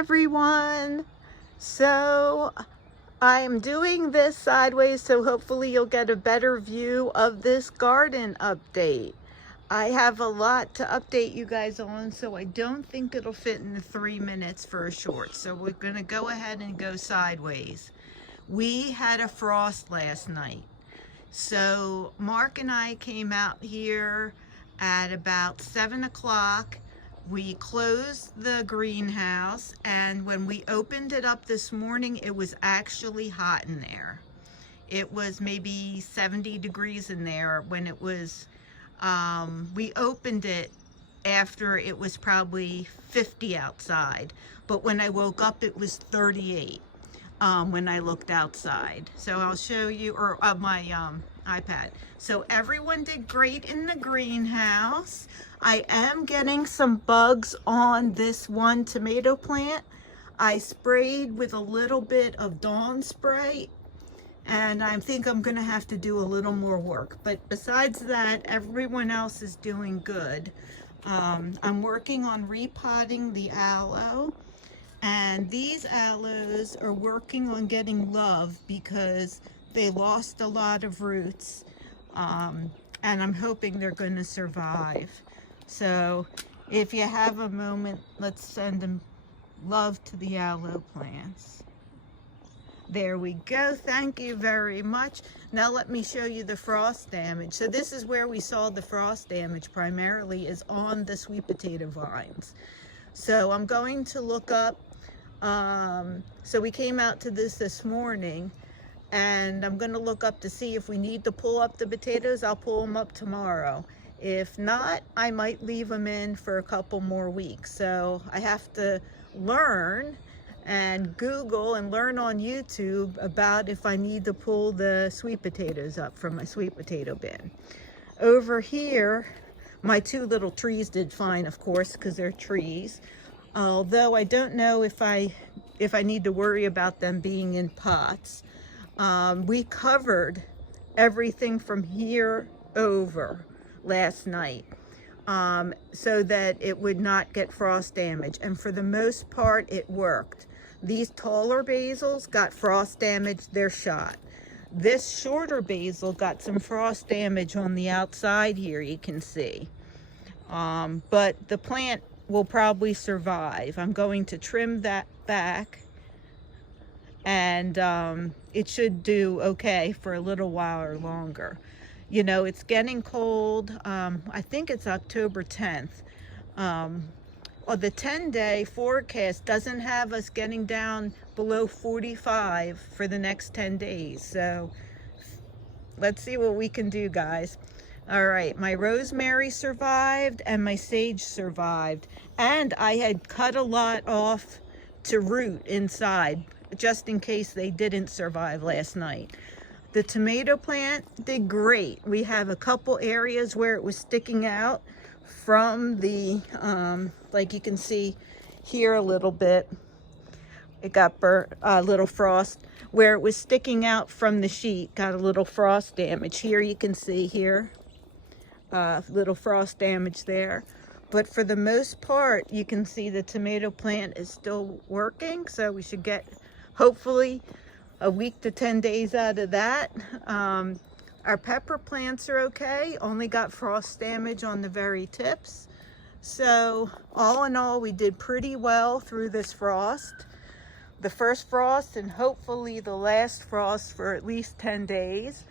everyone. So I'm doing this sideways, so hopefully you'll get a better view of this garden update. I have a lot to update you guys on, so I don't think it'll fit in the 3 minutes for a short. So we're gonna go ahead and go sideways. We had a frost last night. So Mark and I came out here at about 7 o'clock. We closed the greenhouse, and when we opened it up this morning, it was actually hot in there. It was maybe 70 degrees in there when it was, we opened it after it was probably 50 outside. But when I woke up, it was 38 when I looked outside. So I'll show you, or my iPad. So everyone did great in the greenhouse. I am getting some bugs on this one tomato plant. I sprayed with a little bit of Dawn spray, and I think I'm gonna have to do a little more work. But besides that, everyone else is doing good. I'm working on repotting the aloe, and these aloes are working on getting love because they lost a lot of roots, and I'm hoping they're going to survive. So if you have a moment, let's send them love to the aloe plants. There we go. Thank you very much. Now let me show you the frost damage. So this is where we saw the frost damage primarily, is on the sweet potato vines. So I'm going to look up, so we came out to this morning, and I'm going to look up to see if we need to pull up the potatoes. I'll pull them up tomorrow. If not, I might leave them in for a couple more weeks. So I have to learn and Google and learn on YouTube about if I need to pull the sweet potatoes up from my sweet potato bin. Over here, my two little trees did fine, of course, because they're trees. Although I don't know if I need to worry about them being in pots. We covered everything from here over last night so that it would not get frost damage, and for the most part it worked. These taller basils got frost damage, they're shot. This shorter basil got some frost damage on the outside here, you can see. But the plant will probably survive. I'm going to trim that back, and it should do okay for a little while or longer. You know, it's getting cold. I think it's October 10th. Well, the 10-day forecast doesn't have us getting down below 45 for the next 10 days. So let's see what we can do, guys. All right, my rosemary survived and my sage survived. And I had cut a lot off to root inside, just in case they didn't survive last night. The tomato plant did great. We have a couple areas where it was sticking out from the, like you can see here a little bit. It got burnt, a little frost. Where it was sticking out from the sheet, got a little frost damage. Here you can see here, little frost damage there. But for the most part, you can see the tomato plant is still working. So we should get, hopefully, a week to 10 days out of that. Our pepper plants are okay, only got frost damage on the very tips. So all in all, we did pretty well through this frost. The first frost and hopefully the last frost for at least 10 days.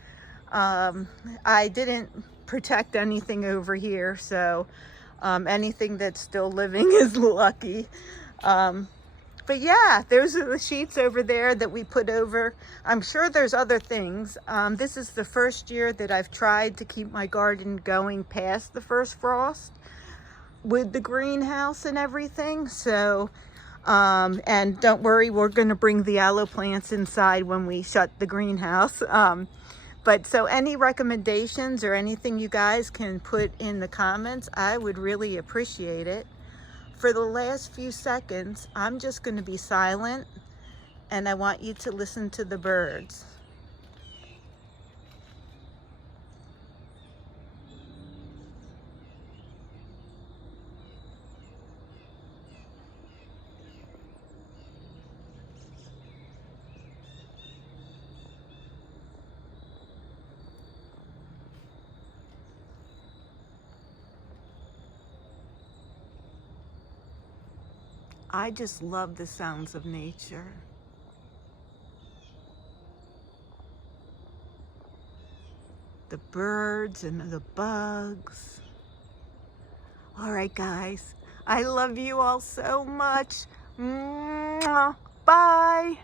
I didn't protect anything over here, so anything that's still living is lucky. But yeah, those are the sheets over there that we put over. I'm sure there's other things. This is the first year that I've tried to keep my garden going past the first frost with the greenhouse and everything. So, and don't worry, we're gonna bring the aloe plants inside when we shut the greenhouse. But so any recommendations or anything you guys can put in the comments, I would really appreciate it. For the last few seconds, I'm just going to be silent, and I want you to listen to the birds. I just love the sounds of nature. The birds and the bugs. All right, guys. I love you all so much. Mwah. Bye.